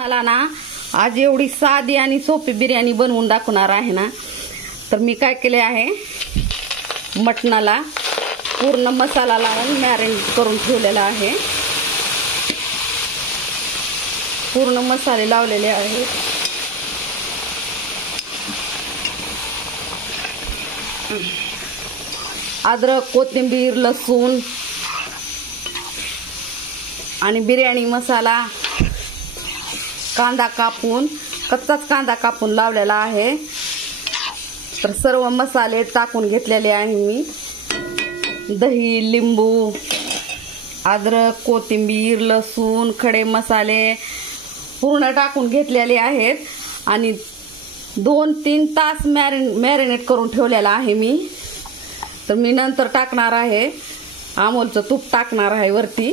मला ना आज एवढी साधी आणि सोपी बिर्याणी बनवून दाखवणार आहे ना। तर मी काय केले आहे, मटणाला पूर्ण मसाला लावून मॅरिनेट करून ठेवलेला आहे। पूर्ण मसाले लावलेले आहेत। अद्रक, कोथिंबीर, लसूण आणि बिर्याणी मसाला, कांदा कापून, कच्चाच कांदा कापून लावलेला आहे। तर सर्व मसाले टाकून घेतलेले आहे मी। दही, लिंबू, अद्रक, कोथिंबीर, लसूण, खडे मसाले पूर्ण टाकून घेतलेले आहेत आणि 2-3 तास मॅरिनेट करून ठेवलेला आहे मी। तर मी नंतर टाकणार आहे अमूलचं तूप टाकणार आहे वरती।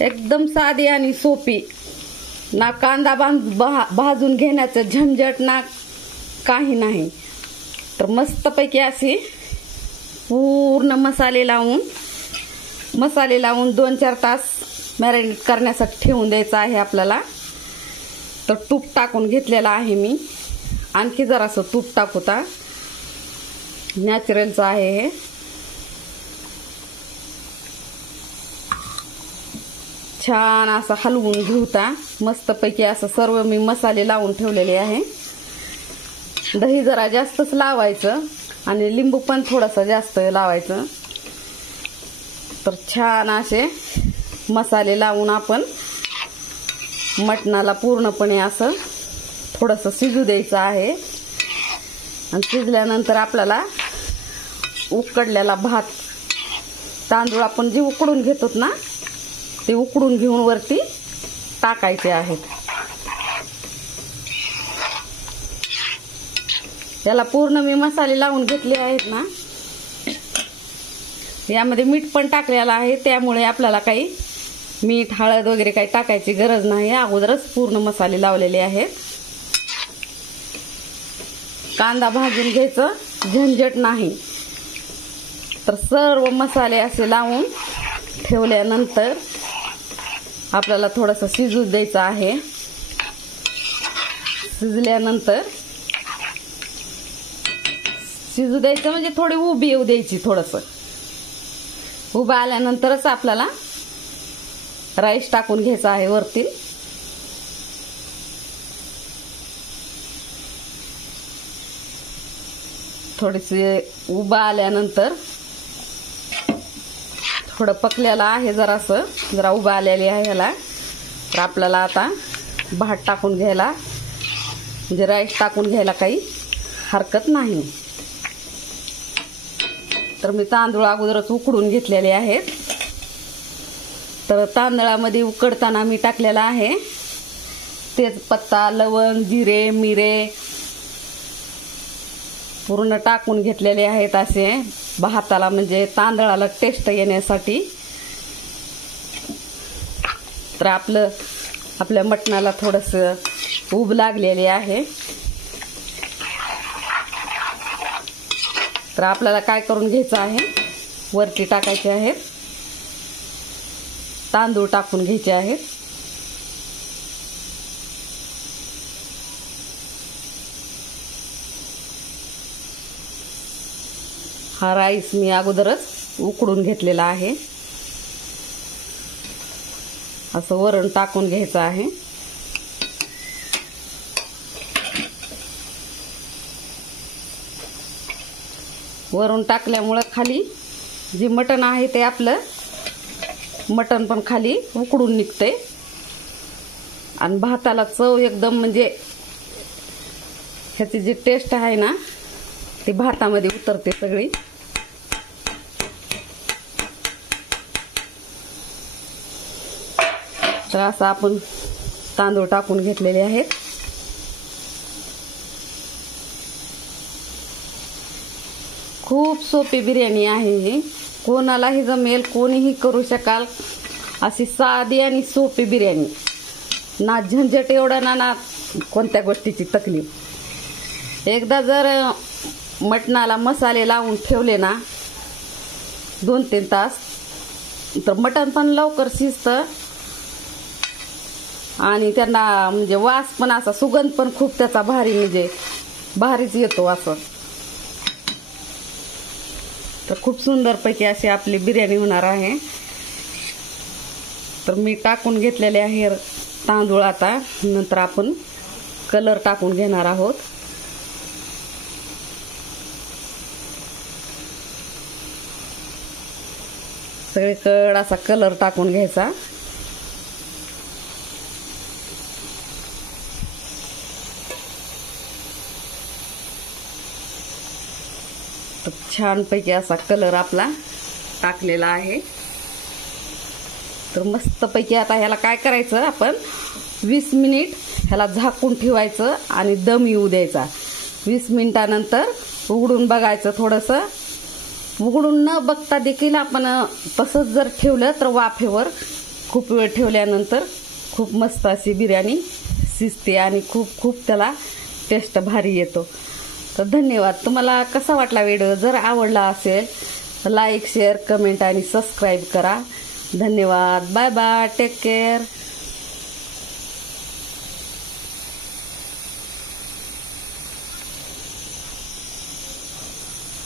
एकदम साधी आणि सोपी, ना कांदा भाजून घेण्याचं झंझट ना काही नाही। तर मस्तपैकी अशी पूर्ण मसाले लावून 2-4 तास मॅरिनेट करण्यासाठी ठेवून द्यायचं आहे आपल्याला। तर तूप टाकून घेतलेलं आहे मी। आणखी जरासं तूप टाकूता, नॅचरलचं आहे हे। छान असं हलवून घेऊता मस्तपैकी। असं सर्व मी मसाले लावून ठेवलेले आहे। दही जरा जास्तच लावायचं आणि लिंबू पण थोडासा जास्त लावायचं। तर छान असे मसाले लावून आपण मटणाला पूर्णपणे असं थोडंसं शिजू द्यायचं आहे। आणि शिजल्यानंतर आपल्याला उकडलेला भात, तांदूळ आपण जे उकडून घेतो ना ते उकडून घेऊन वरती टाकायचे आहेत। याला पूर्ण मी मसाले लावून घेतले आहेत ना। यामध्ये मीठ पण टाकलेलं आहे, त्यामुळे आपल्याला काही मीठ, हळद वगैरे काही टाकायची गरज नाही। अगोदरच पूर्ण मसाले लावलेले आहेत। कांदा भाजून घ्यायचं झंझट नाही। तर सर्व मसाले असे लावून ठेवल्यानंतर आपल्याला थोडंसं शिजू द्यायचं आहे। शिजल्यानंतर शिजू द्यायचं म्हणजे थोडी उभी येऊ द्यायची। थोडंसं उभं आल्यानंतरच आपल्याला राईस टाकून घ्यायचा आहे वरती। थोडीशी उभं आल्यानंतर थोडं पकलेलं आहे, जरा उभं आलेली आहे ह्याला। तर आपल्याला आता भात टाकून घ्यायला, म्हणजे राईस टाकून घ्यायला काही हरकत नाही। तर मी तांदूळ अगोदरच उकडून घेतलेले आहेत। तर तांदळामध्ये उकडताना मी टाकलेला आहे तेजपत्ता, लवंग, जिरे, मिरे पूर्ण टाकून घेतलेले आहेत असे भाताला, म्हणजे तांदळाला टेस्ट येण्यासाठी। तर आपल्या मटणाला थोडंसं ऊब लागलेली आहे। तर आपल्याला काय करून घ्यायचं आहे, वरती टाकायचे आहेत तांदूळ, टाकून घ्यायचे आहेत। हा राईस मी अगोदरच उकडून घेतलेला आहे। असं वरण टाकून घ्यायचं आहे। वरून टाकल्यामुळे खाली जे मटण आहे ते आपलं मटण पण खाली उकडून निघते आणि भाताला चव एकदम, म्हणजे ह्याची जी टेस्ट आहे ना ती भातामध्ये उतरते सगळी। तर असं आपण तांदूळ टाकून घेतलेले आहेत। खूप सोपी बिर्याणी आहे ही, कोणालाही जमेल, कोणीही करू शकाल अशी साधी आणि सोपी बिर्याणी। ना झंझट एवढा ना कोणत्या गोष्टीची तकलीफ। एकदा जर मटणाला मसाले लावून ठेवले ना 2-3 तास, तर मटण पण लवकर शिजतं आणि त्यांना म्हणजे वास पण असा सुगंध पण खूप त्याचा भारी म्हणजे भारीच येतो असं. तर खूप सुंदरपैकी अशी आपली बिर्याणी होणार आहे. तर मी टाकून घेतलेले आहे तांदूळ. आता नंतर आपण कलर टाकून घेणार आहोत. सगळीकडे असा कलर टाकून घ्यायचा. तर छानपैकी असा कलर आपला टाकलेला आहे. तर मस्तपैकी आता ह्याला काय करायचं, आपण 20 मिनिट ह्याला झाकून ठेवायचं आणि दम येऊ द्यायचा. 20 मिनिटानंतर उघडून बघायचं. थोडंसं उघडून न बघता देखील आपण तसंच जर ठेवलं तर वाफेवर खूप वेळ ठेवल्यानंतर खूप मस्त अशी बिर्याणी शिजते आणि खूप खूप त्याला टेस्ट भारी येतो. तर धन्यवाद. तुम्हाला कसा वाटला व्हिडिओ? जर आवडला असेल तर लाईक, शेअर, कमेंट आणि सबस्क्राईब करा. धन्यवाद. Bye bye. Take care.